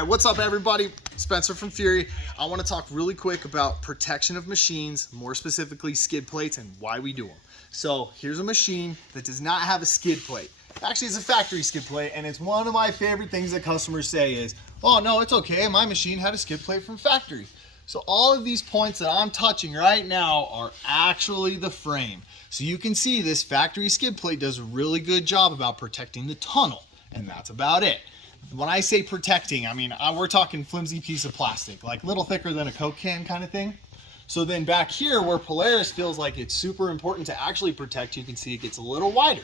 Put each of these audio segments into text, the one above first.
right, what's up everybody? Spencer from Fury. I want to talk really quick about protection of machines, more specifically skid plates and why we do them. So here's a machine that does not have a skid plate. Actually, it's a factory skid plate, and it's one of my favorite things that customers say is, oh no, it's okay, my machine had a skid plate from factory. So all of these points that I'm touching right now are actually the frame. So you can see this factory skid plate does a really good job about protecting the tunnel, and that's about it. When I say protecting, I mean, we're talking flimsy piece of plastic, like little thicker than a Coke can kind of thing. So then back here where Polaris feels like it's super important to actually protect, you can see it gets a little wider.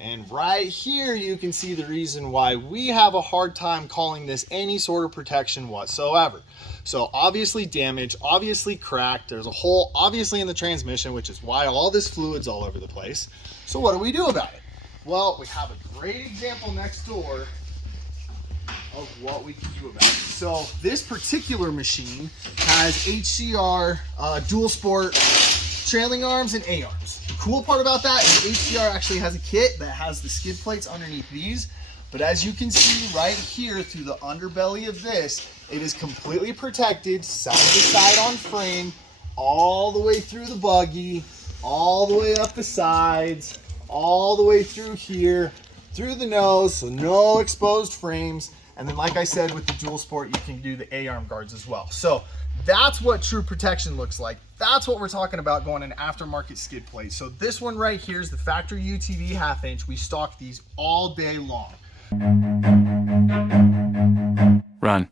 And right here, you can see the reason why we have a hard time calling this any sort of protection whatsoever. So obviously damaged, obviously cracked, there's a hole obviously in the transmission, which is why all this fluid's all over the place. So what do we do about it? Well, we have a great example next door of what we can do about it. So this particular machine has HCR dual sport trailing arms and A-arms. The cool part about that is HCR actually has a kit that has the skid plates underneath these, but as you can see right here through the underbelly of this, it is completely protected side to side on frame, all the way through the buggy, all the way up the sides, all the way through here, through the nose, so no exposed frames. And then like I said, with the dual sport, you can do the A-arm guards as well. So that's what true protection looks like. That's what we're talking about going an aftermarket skid plate. So this one right here is the factory UTV 1/2 inch. We stock these all day long. Run.